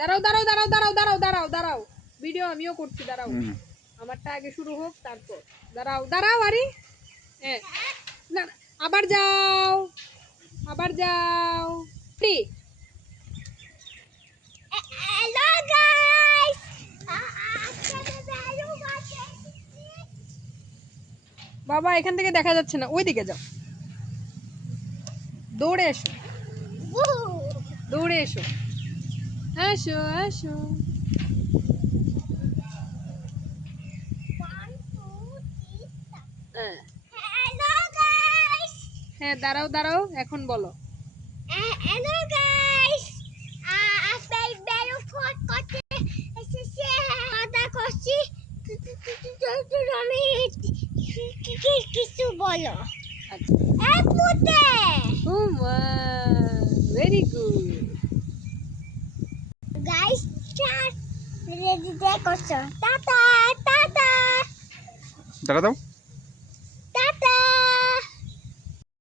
দাঁড়াও দাঁড়াও দাঁড়াও দাঁড়াও দাঁড়াও দাঁড়াও দাঁড়াও ভিডিও আমিও করছি দাঁড়াও আমারটা আগে শুরু হোক তারপর দাঁড়াও দাঁড়াও আরে হ্যাঁ আবার যাও আবার যাও হ্যালো গাইস বাবা এখান থেকে দেখা যাচ্ছে না ওইদিকে যাও দৌড়ে এসো দৌড়ে এসো আসো আসো হ্যালো গাইস হ্যাঁ দাঁড়াও দাঁড়াও এখন বলো হ্যালো গাইস আপনার বেরো ফোন করতে এসেছে আদা করছি আমি কিছু বলো পুতে ও মা very good guys start ready করছো টাটা টাটা দাঁড়া দাও